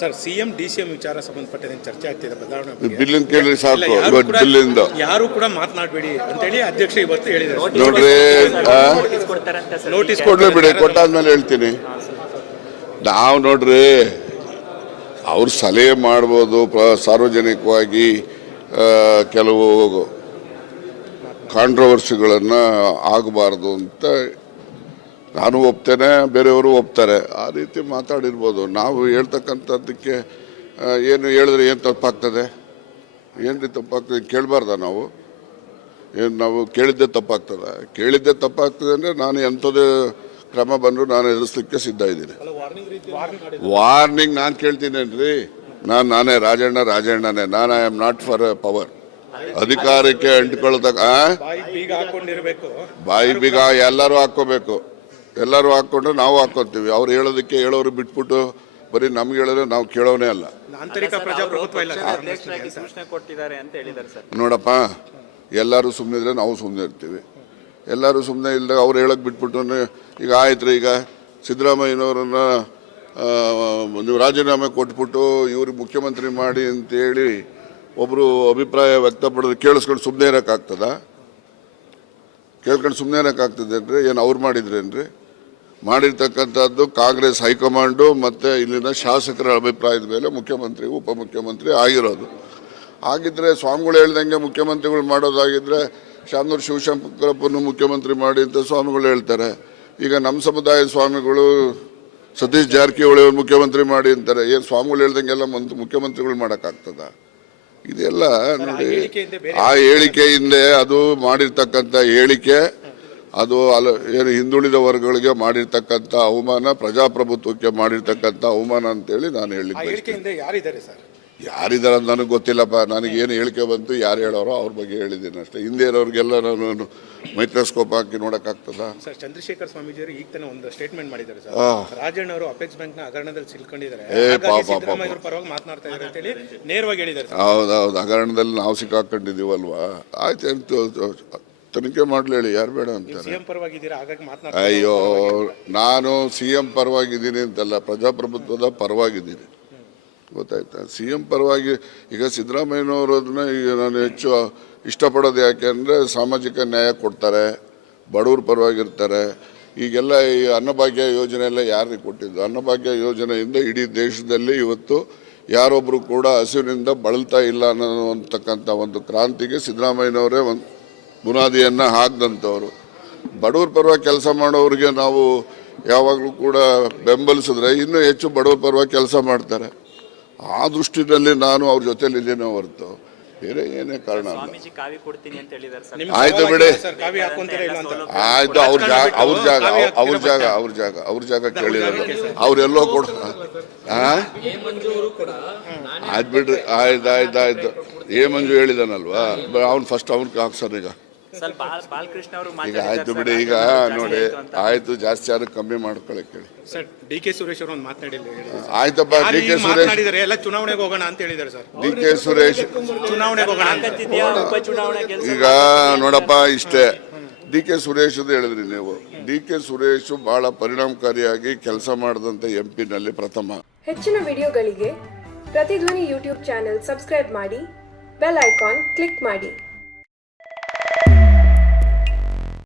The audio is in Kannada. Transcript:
ಸರ್ ಸಿಎಂ ಡಿಸಿಎಂ ವಿಚಾರ ಸಂಬಂಧಪಟ್ಟಂತೆ ಚರ್ಚೆ ಆಗ್ತಿದೆ ಬದಲಾವಣೆ ಬಿಲ್ಲಿಂದ ಕೇಳಿ ಸಾಕು ಇವತ್ತು ಬಿಲ್ಲಿಂದ ಯಾರು ಕೂಡ ಮಾತನಾಡಬೇಡಿ ಅಂತ ಹೇಳಿ ಅಧ್ಯಕ್ಷ ಇವತ್ತು ಹೇಳಿದ್ದಾರೆ ನೋಡ್ರಿ ನೋಟಿಸ್ ಕೊಡ್ಲೇ ಬಿಡಿ ಕೊಟ್ಟಾದ್ಮೇಲೆ ಹೇಳ್ತೀನಿ ನಾವು ನೋಡ್ರಿ ಅವ್ರು ಸಲಹೆ ಮಾಡ್ಬೋದು ಸಾರ್ವಜನಿಕವಾಗಿ ಕೆಲವು ಕಾಂಟ್ರವರ್ಸಿಗಳನ್ನು ಆಗಬಾರ್ದು ಅಂತ ನಾನು ಒಪ್ತೇನೆ ಬೇರೆಯವರು ಒಪ್ತಾರೆ ಆ ರೀತಿ ಮಾತಾಡಿರ್ಬೋದು ನಾವು ಹೇಳ್ತಕ್ಕಂಥದ್ದಕ್ಕೆ ಏನು ಹೇಳಿದ್ರೆ ಏನು ತಪ್ಪಾಗ್ತದೆ ಏನು ತಪ್ಪಾಗ್ತದೆ ಕೇಳಬಾರ್ದ ನಾವು ಏನು ನಾವು ಕೇಳಿದ್ದೆ ತಪ್ಪಾಗ್ತದೆ ಅಂದರೆ ನಾನು ಎಂಥದೇ ಕ್ರಮ ಬಂದರೂ ನಾನು ಎದುರಿಸಲಿಕ್ಕೆ ಸಿದ್ಧ ಇದ್ದೀನಿ ವಾರ್ನಿಂಗ್ ನಾನು ಕೇಳ್ತೀನೇನ್ರಿ ನಾನೇ ರಾಜಣ್ಣನೇ ನಾನು I am not for power ಅಧಿಕಾರಕ್ಕೆ ಅಂಟ್ಕೊಳ್ತಕ್ಕ ಬಾಯಿ ಬೀಗ ಎಲ್ಲರೂ ಹಾಕ್ಕೊಂಡ್ರೆ ನಾವು ಹಾಕ್ಕೊಂತೀವಿ ಅವ್ರು ಹೇಳೋದಕ್ಕೆ ಹೇಳೋರು ಬಿಟ್ಬಿಟ್ಟು ಬರೀ ನಮ್ಗೆ ಹೇಳಿದ್ರೆ ನಾವು ಕೇಳೋನೇ ಅಲ್ಲ ನೋಡಪ್ಪ ಎಲ್ಲರೂ ಸುಮ್ಮನಿದ್ರೆ ನಾವು ಸುಮ್ಮನೆ ಇರ್ತೀವಿ ಎಲ್ಲರೂ ಸುಮ್ಮನೆ ಇಲ್ಲದೆ ಅವ್ರು ಹೇಳೋಕೆ ಬಿಟ್ಬಿಟ್ಟು ಈಗ ಆಯ್ತು ಈಗ ಸಿದ್ದರಾಮಯ್ಯನವ್ರನ್ನ ನೀವು ರಾಜೀನಾಮೆ ಕೊಟ್ಬಿಟ್ಟು ಇವ್ರಿಗೆ ಮುಖ್ಯಮಂತ್ರಿ ಮಾಡಿ ಅಂತೇಳಿ ಒಬ್ಬರು ಅಭಿಪ್ರಾಯ ವ್ಯಕ್ತಪಡೋದು ಕೇಳಿಸ್ಕೊಂಡು ಸುಮ್ಮನೆ ಇರೋಕ್ಕಾಗ್ತದ ಏನ್ರಿ ಏನು ಅವ್ರು ಮಾಡಿದ್ರೇನ್ರಿ ಮಾಡಿರ್ತಕ್ಕಂಥದ್ದು ಕಾಂಗ್ರೆಸ್ ಹೈಕಮಾಂಡು ಮತ್ತು ಇಲ್ಲಿನ ಶಾಸಕರ ಅಭಿಪ್ರಾಯದ ಮೇಲೆ ಮುಖ್ಯಮಂತ್ರಿ ಉಪಮುಖ್ಯಮಂತ್ರಿ ಆಗಿರೋದು ಆಗಿದ್ದರೆ ಸ್ವಾಮಿಗಳು ಹೇಳ್ದಂಗೆ ಮುಖ್ಯಮಂತ್ರಿಗಳು ಮಾಡೋದಾಗಿದ್ದರೆ ಶಾಮನೂರು ಶಿವಶಂಕರಪ್ಪನ್ನು ಮುಖ್ಯಮಂತ್ರಿ ಮಾಡಿ ಅಂತ ಸ್ವಾಮಿಗಳು ಹೇಳ್ತಾರೆ ಈಗ ನಮ್ಮ ಸಮುದಾಯದ ಸ್ವಾಮಿಗಳು ಸತೀಶ್ ಜಾರಕಿಹೊಳಿ ಮುಖ್ಯಮಂತ್ರಿ ಮಾಡಿ ಅಂತಾರೆ ಏನು ಸ್ವಾಮಿಗಳು ಹೇಳ್ದಂಗೆಲ್ಲ ಮುಖ್ಯಮಂತ್ರಿಗಳು ಮಾಡೋಕ್ಕಾಗ್ತದ ಇದೆಲ್ಲ ನೋಡಿ ಆ ಹೇಳಿಕೆಯಿಂದ ಅದು ಮಾಡಿರ್ತಕ್ಕಂಥ ಹೇಳಿಕೆ ಅದು ಏನು ಹಿಂದುಳಿದ ವರ್ಗಗಳಿಗೆ ಮಾಡಿರ್ತಕ್ಕಂಥ ಅವಮಾನ ಪ್ರಜಾಪ್ರಭುತ್ವಕ್ಕೆ ಮಾಡಿರ್ತಕ್ಕಂಥ ಅವಮಾನ ಅಂತೇಳಿ ನಾನು ಹೇಳಿದ್ದೆ ಯಾರಿದ್ದಾರೆ ಅಂತ ನನಗೆ ಗೊತ್ತಿಲ್ಲಪ್ಪ ನನಗೇನು ಹೇಳಿಕೆ ಬಂತು ಯಾರು ಹೇಳೋರೋ ಅವ್ರ ಬಗ್ಗೆ ಹೇಳಿದ್ದೀನಿ ಅಷ್ಟೇ ಹಿಂದೆ ಇರೋರಿಗೆಲ್ಲ ನಾನು ಮೈಕ್ರೋಸ್ಕೋಪ್ ಹಾಕಿ ನೋಡೋಕ್ಕಾಗ್ತದ ಸರ್ ಚಂದ್ರಶೇಖರ್ ಸ್ವಾಮೀಜಿಯವರು ಈಗ ತಾನೇ ಒಂದು ಸ್ಟೇಟ್ಮೆಂಟ್ ಮಾಡಿದ್ದಾರೆ ಸರ್ ರಾಜಣ್ಣ ಅವರು ಅಪೆಕ್ಸ್ ಬ್ಯಾಂಕ್ನ ಹಗರಣದಲ್ಲಿ ಸಿಲ್ಕೊಂಡಿದ್ದಾರೆ ಪರವಾಗಿ ಮಾತನಾಡ್ತಾ ಇದ್ದಾರೆ ಅಂತ ಹೇಳಿ ನೇರವಾಗಿ ಹೇಳಿದ್ದಾರೆ ಹೌದೌದು ಹಗರಣದಲ್ಲಿ ನಾವು ಸಿಕ್ಕಾಕೊಂಡಿದ್ದೀವಲ್ವಾ ಆಯ್ತು ತನಿಖೆ ಮಾಡ್ಲಿ ಹೇಳಿ ಯಾರು ಬೇಡ ಅಂತಾರೆ ಅಯ್ಯೋ ನಾನು CM ಪರವಾಗಿದ್ದೀನಿ ಅಂತಲ್ಲ ಪ್ರಜಾಪ್ರಭುತ್ವದ ಪರವಾಗಿದ್ದೀನಿ ಗೊತ್ತಾಯ್ತಾ CM ಪರವಾಗಿ ಈಗ ಸಿದ್ದರಾಮಯ್ಯನವರನ್ನ ಈಗ ನಾನು ಹೆಚ್ಚು ಇಷ್ಟಪಡೋದು ಯಾಕೆ ಅಂದರೆ ಸಾಮಾಜಿಕ ನ್ಯಾಯ ಕೊಡ್ತಾರೆ ಬಡವ್ರ ಪರವಾಗಿರ್ತಾರೆ ಈಗೆಲ್ಲ ಈ ಅನ್ನಭಾಗ್ಯ ಯೋಜನೆ ಎಲ್ಲ ಯಾರಿಗೆ ಕೊಟ್ಟಿದ್ದು ಅನ್ನಭಾಗ್ಯ ಯೋಜನೆಯಿಂದ ಇಡೀ ದೇಶದಲ್ಲಿ ಇವತ್ತು ಯಾರೊಬ್ಬರು ಕೂಡ ಹಸಿವಿನಿಂದ ಬಳಲ್ತಾ ಇಲ್ಲ ಅನ್ನೋತಕ್ಕಂಥ ಒಂದು ಕ್ರಾಂತಿಗೆ ಸಿದ್ದರಾಮಯ್ಯನವರೇ ಒಂದು ಬುನಾದಿಯನ್ನು ಹಾಕಿದಂಥವ್ರು ಬಡವ್ರ ಪರವಾಗಿ ಕೆಲಸ ಮಾಡೋರಿಗೆ ನಾವು ಯಾವಾಗಲೂ ಕೂಡ ಬೆಂಬಲಿಸಿದ್ರೆ ಇನ್ನೂ ಹೆಚ್ಚು ಬಡವ್ರ ಪರವಾಗಿ ಕೆಲಸ ಮಾಡ್ತಾರೆ ಆ ದೃಷ್ಟಿನಲ್ಲಿ ನಾನು ಅವ್ರ ಜೊತೆಲಿ ಇದ್ದೇನೆ ಹೊರತು ಬೇರೆ ಏನೇ ಕಾರಣ ಆಯ್ತು ಬಿಡಿ ಆಯ್ತು ಅವ್ರ ಜಾಗ ಕೇಳಿದಾರೆ ಅವ್ರೆಲ್ಲೋ ಕೊಡ ಆಯ್ತು ಬಿಡ್ರಿ ಆಯ್ತು ಮಂಜು ಹೇಳಿದಾನಲ್ವಾ ಅವ್ನು ಫಸ್ಟ್ ಅವ್ನಿಗೆ ಹಾಕ್ಸರ್ ಈಗ ಆಯ್ತು ಬಿಡಿ ಈಗ ನೋಡಿ ಆಯ್ತು ಜಾಸ್ತಿ ಯಾರು ಕಮ್ಮಿ ಮಾಡ್ಕೊಳಕ್ ಹೇಳಿ DK ಸುರೇಶ್ ಅವರು ಮಾತನಾಡಿಲ್ಲ ಆಯ್ತಪ್ಪ DK ಸುರೇಶ್ ಎಲ್ಲ ಚುನಾವಣೆಗೆ ಹೋಗೋಣ ಅಂತ ಹೇಳಿದ್ದಾರೆ ಸರ್ DK ಸುರೇಶ್ ಚುನಾವಣೆಗೆ ಹೋಗೋಣ ಈಗ ನೋಡಪ್ಪ ಇಷ್ಟೇ DK ಸುರೇಶ್ ಹೇಳಿದ್ರಿ ನೀವು DK ಸುರೇಶ್ ಬಹಳ ಪರಿಣಾಮಕಾರಿಯಾಗಿ ಕೆಲಸ ಮಾಡಿದಂತ MP ನಲ್ಲಿ ಪ್ರಥಮ ಹೆಚ್ಚಿನ ವಿಡಿಯೋಗಳಿಗೆ ಪ್ರತಿಧ್ವನಿ ಯೂಟ್ಯೂಬ್ ಚಾನೆಲ್ ಸಬ್ಸ್ಕ್ರೈಬ್ ಮಾಡಿ ಬೆಲ್ ಐಕಾನ್ ಕ್ಲಿಕ್ ಮಾಡಿ